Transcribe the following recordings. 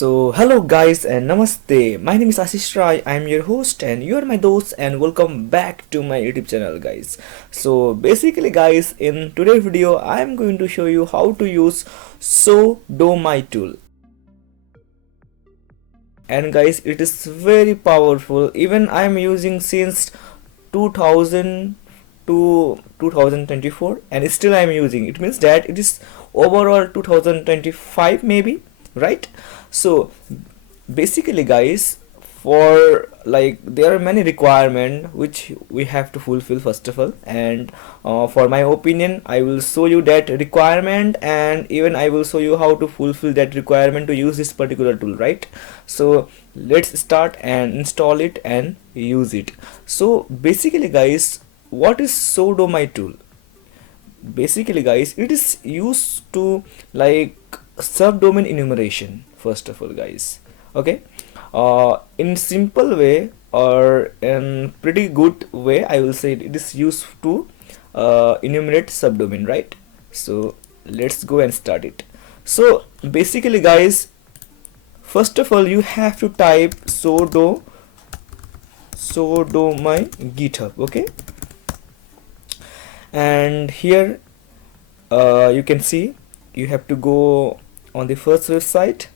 So hello guys and namaste. My name is Ashish Rai. I am your host and you are my host and welcome back to my YouTube channel guys. So basically guys, in today's video I am going to show you how to use Sudomy tool. And guys, it is very powerful. Even I am using since 2000 to 2024 and still I am using. It means that it is overall 2025 maybe, right? So basically guys, for like there are many requirements which we have to fulfill first of all, and for my opinion I will show you that requirement and even I will show you how to fulfill that requirement to use this particular tool, right? So let's start and install it and use it. So basically guys, what is Sudomy tool? Basically guys, it is used to like subdomain enumeration first of all guys. Okay, in simple way or in pretty good way I will say it is used to enumerate subdomain, right? So let's go and start it. So basically guys, first of all you have to type sudo my github. Okay, and here you can see you have to go on the first website,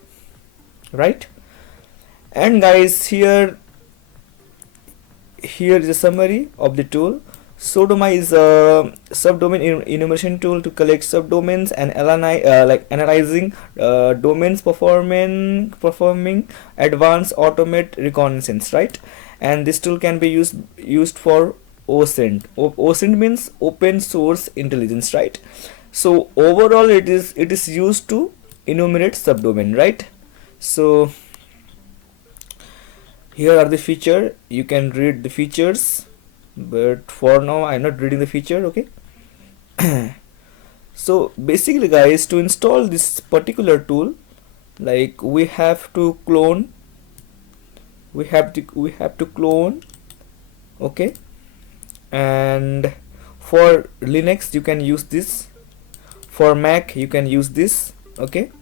right? And guys, here is a summary of the tool. Sudomy is a subdomain enumeration tool to collect subdomains and analyzing domains, performing advanced automate reconnaissance, right? And this tool can be used for OSINT. OSINT means open source intelligence, right? So overall it is used to enumerate subdomain, right? So here are the feature. You can read the features, but for now I'm not reading the feature. Okay. So basically guys, to install this particular tool, like we have to clone, okay, and for Linux you can use this, for Mac you can use this. Okay,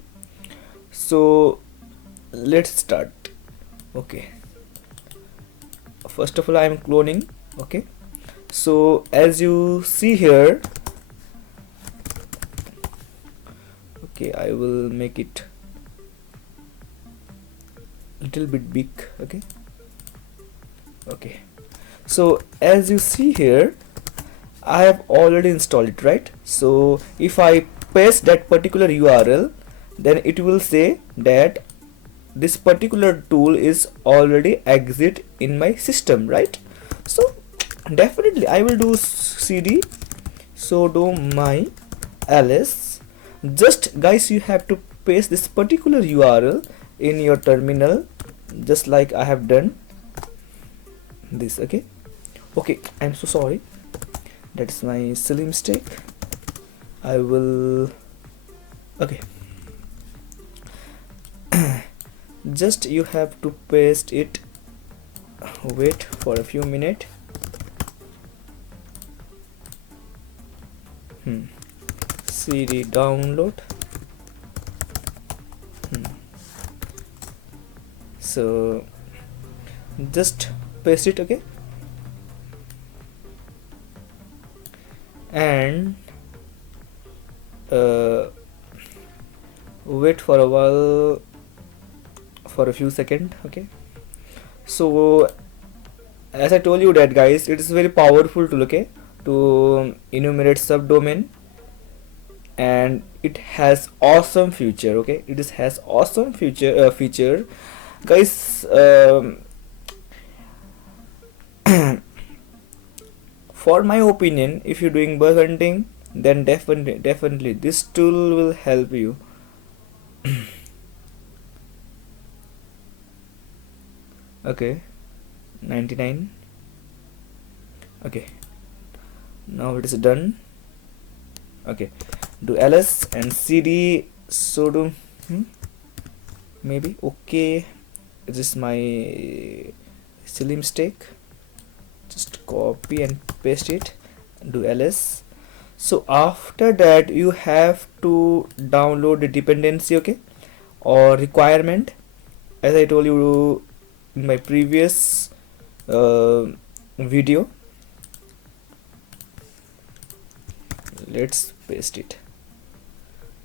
so let's start. Okay, first of all I am cloning. Okay, so as you see here, okay, I will make it little bit big. Okay, so as you see here I have already installed it, right? So if I paste that particular URL, then it will say that this particular tool is already exit in my system, right? So definitely I will do cd sudomy ls. Just guys, you have to paste this particular URL in your terminal, just like I have done this. Okay, I'm so sorry, that's my silly mistake. I will, okay, just you have to paste it. Wait for a few minutes. CD download. So just paste it. Okay, and wait for a while, for a few seconds. Okay, so as I told you that guys, it is very powerful tool, okay, to enumerate subdomain, and it has awesome feature. Okay, it has awesome feature guys. For my opinion, if you're doing bug hunting, then definitely this tool will help you. Okay, 99. Okay, now it is done. Okay, do ls and cd sudo maybe. Okay, this is my silly mistake. Just copy and paste it, do ls. So after that you have to download the dependency, okay, or requirement. as I told you in my previous video, let's paste it.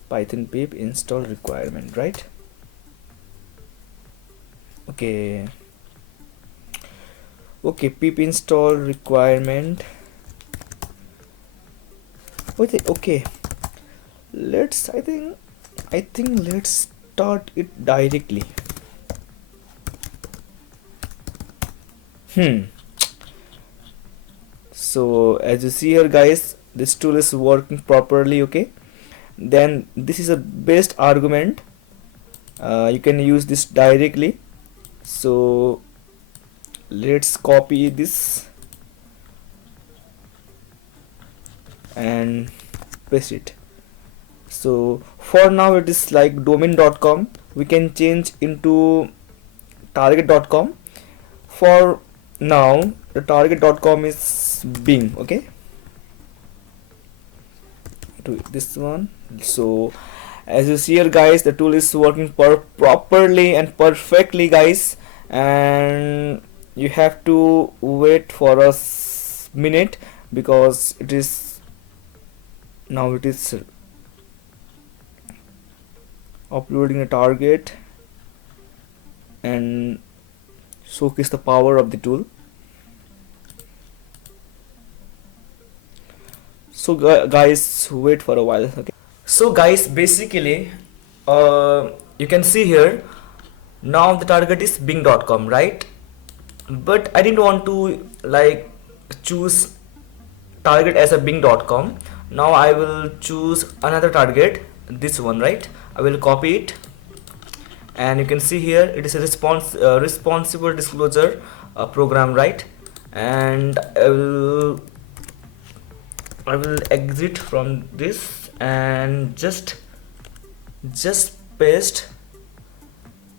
Python pip install requirement, right? Okay, pip install requirement. Okay, let's I think let's start it directly. So as you see here guys, this tool is working properly. Okay, then this is a best argument. You can use this directly. So let's copy this and paste it. So for now it is like domain.com. We can change into target.com. For now the target.com is Bing. Okay, to this one. So as you see here guys, the tool is working properly and perfectly guys, and you have to wait for a minute because it is uploading a target and showcase the power of the tool. So guys, wait for a while. Okay, so guys, basically you can see here now the target is bing.com, right? But I didn't want to like choose target as a bing.com. Now I will choose another target, this one, right? I will copy it, and you can see here it is a responsible disclosure program, right? And I will exit from this and just paste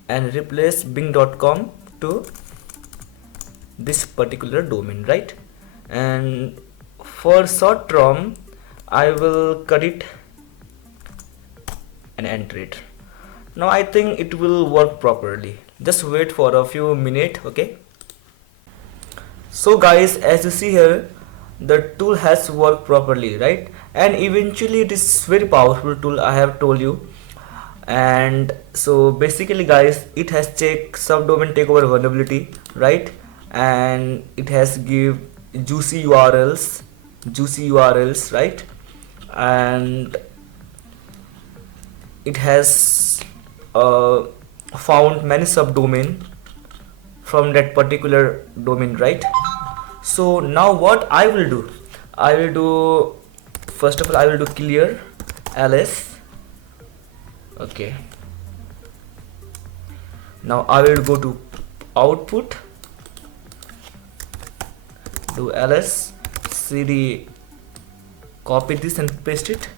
and replace bing.com to this particular domain, right? And for short term I will cut it and enter it. Now I think it will work properly. Just wait for a few minutes. Okay, so guys, as you see here, the tool has worked properly, right? And eventually it is very powerful tool, I have told you. And so basically guys, it has checked subdomain takeover vulnerability, right? And it has give juicy URLs, right? And it has found many subdomain from that particular domain, right? So now what I will do, first of all I will do clear ls. Okay, now I will go to output, do ls cd, copy this and paste it,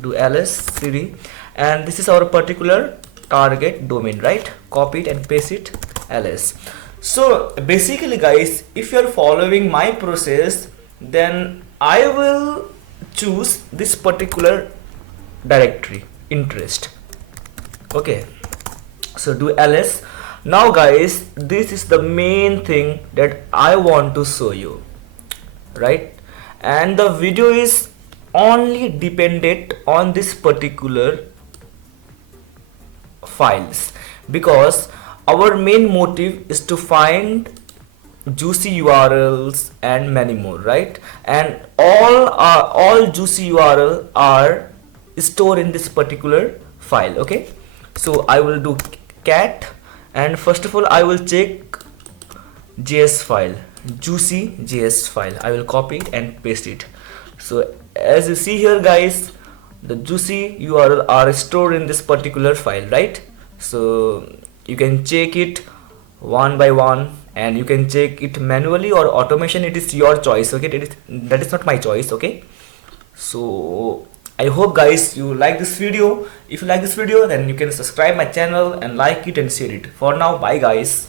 do ls cd, and this is our particular target domain, right? Copy it and paste it, ls. So basically guys, if you are following my process, then I will choose this particular directory interest. Okay, so do ls. Now guys, this is the main thing that I want to show you, right? And the video is only dependent on this particular files, because our main motive is to find juicy URLs and many more, right? And all juicy URL are stored in this particular file. Okay, so I will do cat, and first of all I will check JS file, juicy JS file. I will copy it and paste it. So as you see here guys, the juicy URL are stored in this particular file, right? So you can check it one by one, and you can check it manually or automation. It is your choice. Okay, that is not my choice. Okay, so I hope guys you like this video. If you like this video, then you can subscribe my channel and like it and share it. For now, bye guys.